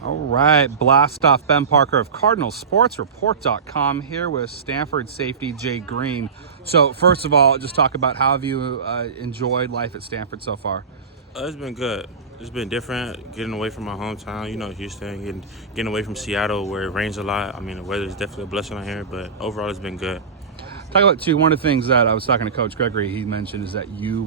All right, blast off. Ben Parker of CardinalSportsReport.com here with Stanford safety Jay Green. So first of all, just talk about how have you enjoyed life at Stanford so far? It's been good. It's been different, getting away from my hometown, Houston, getting away from Seattle where it rains a lot. I mean, the weather is definitely a blessing out here, but overall it's been good. Talk about too. One of the things that I was talking to Coach Gregory, he mentioned is that you,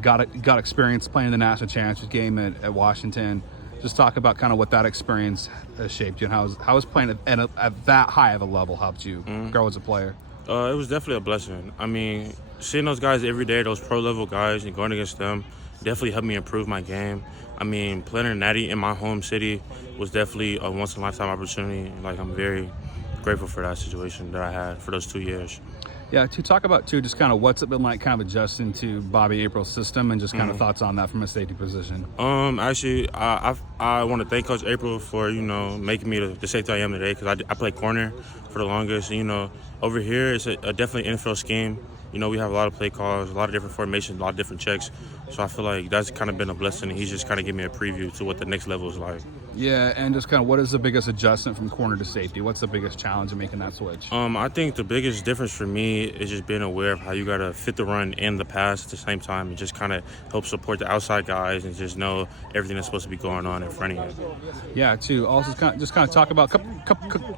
got experience playing in the national championship game at Washington. Just talk about kind of what that experience has shaped you and how was playing at that high of a level helped you grow as a player. It was definitely a blessing. I mean, seeing those guys every day, those pro-level guys, and going against them definitely helped me improve my game. I mean, playing in Natty in my home city was definitely a once-in-a-lifetime opportunity. Like, I'm very grateful for that situation that I had for those 2 years. Yeah, to talk about too, just kind of what's it been like kind of adjusting to Bobby April's system and just kind of thoughts on that from a safety position. Actually, I want to thank Coach April for making me the safety I am today because I played corner for the longest. Over here it's a definitely NFL scheme. We have a lot of play calls, a lot of different formations, a lot of different checks. So I feel like that's kind of been a blessing. He's just kind of giving me a preview to what the next level is like. Yeah, and just kind of what is the biggest adjustment from corner to safety? What's the biggest challenge in making that switch? I think the biggest difference for me is just being aware of how you got to fit the run and the pass at the same time and just kind of help support the outside guys and just know everything that's supposed to be going on in front of you. Yeah, too. Also, kind of talk about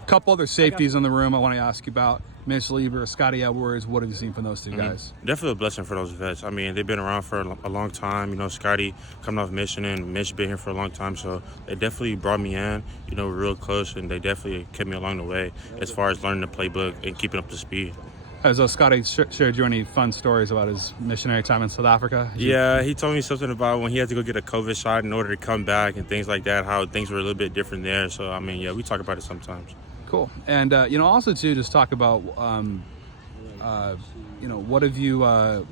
couple other safeties in the room I want to ask you about. Mitch Lieber, Scotty Edwards, what have you seen from those two guys? Definitely a blessing for those vets. I mean, they've been around for a long time. Scotty coming off mission and Mitch been here for a long time. So they definitely brought me in, real close, and they definitely kept me along the way as far as learning the playbook and keeping up to speed. Has Scotty shared you any fun stories about his missionary time in South Africa? Yeah, he told me something about when he had to go get a COVID shot in order to come back and things like that, how things were a little bit different there. So, I mean, yeah, we talk about it sometimes. Cool. And, also, too, just talk about, what have you kind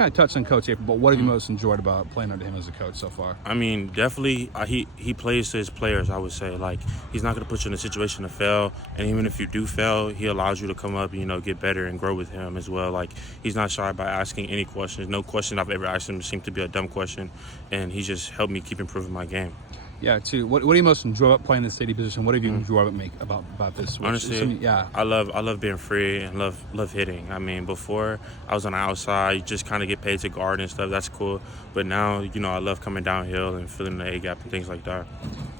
of touched on Coach April, but what have you most enjoyed about playing under him as a coach so far? I mean, definitely, he plays to his players, I would say. Like, he's not going to put you in a situation to fail, and even if you do fail, he allows you to come up and, get better and grow with him as well. Like, he's not shy by asking any questions. No question I've ever asked him seemed to be a dumb question, and he just helped me keep improving my game. Yeah, too. What do you most enjoy about playing the safety position? What have you enjoyed about this switch? Honestly, yeah, I love being free and love hitting. I mean, before I was on the outside, you just kind of get paid to guard and stuff. That's cool. But now, I love coming downhill and filling the A gap and things like that.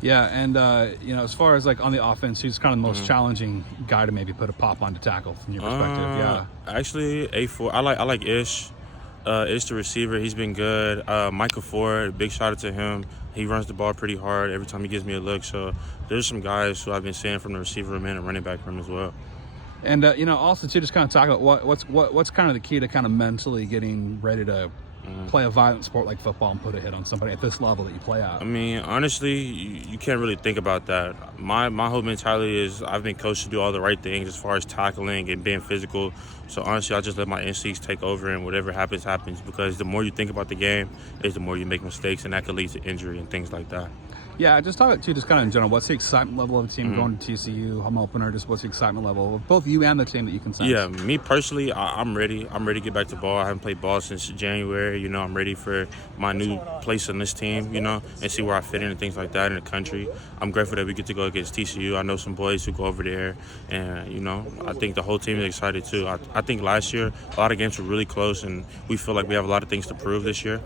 Yeah, and as far as like on the offense, who's kind of the most challenging guy to maybe put a pop on to tackle from your perspective? Yeah, actually, A4. I like Ish. Ish the receiver. He's been good. Michael Ford. Big shout out to him. He runs the ball pretty hard every time he gives me a look. So there's some guys who I've been seeing from the receiver room and running back room as well. And also too, just kind of talk about what's kind of the key to kind of mentally getting ready to play a violent sport like football and put a hit on somebody at this level that you play at. I mean, honestly, you can't really think about that. My whole mentality is I've been coached to do all the right things as far as tackling and being physical. So honestly, I just let my instincts take over and whatever happens, happens. Because the more you think about the game, is the more you make mistakes, and that could lead to injury and things like that. Yeah, just talk too, just kind of in general. What's the excitement level of the team going to TCU, home opener? Just what's the excitement level of both you and the team that you can sense? Yeah, me personally, I'm ready. I'm ready to get back to ball. I haven't played ball since January. I'm ready for my new place on this team, and see where I fit in and things like that in the country. I'm grateful that we get to go against TCU. I know some boys who go over there, and, I think the whole team is excited too. I think last year a lot of games were really close, and we feel like we have a lot of things to prove this year,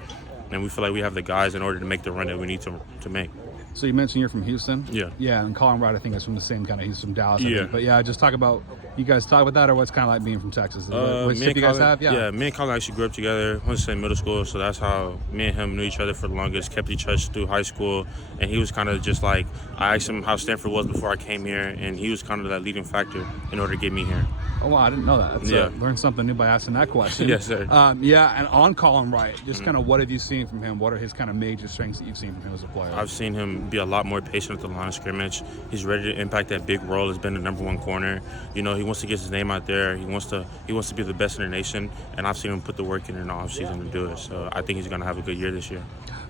and we feel like we have the guys in order to make the run that we need to make. So you mentioned you're from Houston? Yeah. Yeah, and Colin Wright, I think, is from the same kind of, he's from Dallas. Yeah. But yeah, just talk about, you guys talk about that, or what's kind of like being from Texas? What me and you guys Colin, have? Yeah, me and Colin actually grew up together, went to the same middle school, so that's how me and him knew each other for the longest, kept each other through high school, and he was kind of just like, I asked him how Stanford was before I came here, and he was kind of that leading factor in order to get me here. Oh, wow, I didn't know that. Learned something new by asking that question. Yes, sir. Yeah, and on Colin Wright, just kind of what have you seen from him? What are his kind of major strengths that you've seen from him as a player? I've seen him be a lot more patient at the line of scrimmage. He's ready to impact that big role as being the number one corner. He wants to get his name out there. He wants to be the best in the nation, and I've seen him put the work in the offseason to do it. So I think he's going to have a good year this year.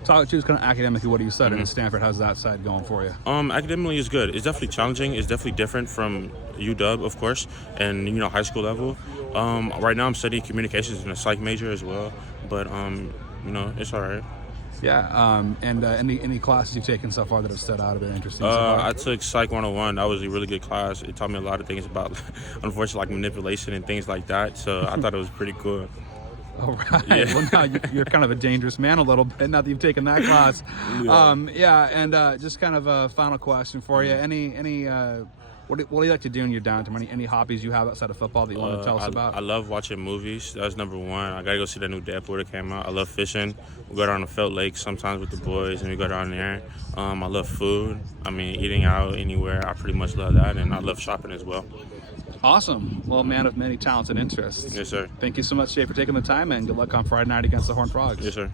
Talk to us kind of academically, what you said in Stanford. How's that side going for you? Academically is good. It's definitely challenging. It's definitely different from UW, of course, and high school level. Right now I'm studying communications in a psych major as well, but it's all right. Yeah. And any classes you've taken so far that have stood out, have been interesting so far? I took Psych 101. That was a really good class. It taught me a lot of things about, unfortunately, like manipulation and things like that. So I thought it was pretty cool. All right. Yeah. Well, now you're kind of a dangerous man a little bit now that you've taken that class. Yeah. And just kind of a final question for you. What do you like to do in your downtime? Any hobbies you have outside of football that you want to tell us about? I love watching movies. That's number one. I gotta go see that new Deadpool that came out. I love fishing. We go down to Felt Lake sometimes with the boys, and we go down there. I love food. I mean, eating out anywhere. I pretty much love that, and I love shopping as well. Awesome. Well, man of many talents and interests. Yes, sir. Thank you so much, Jay, for taking the time, and good luck on Friday night against the Horned Frogs. Yes, sir.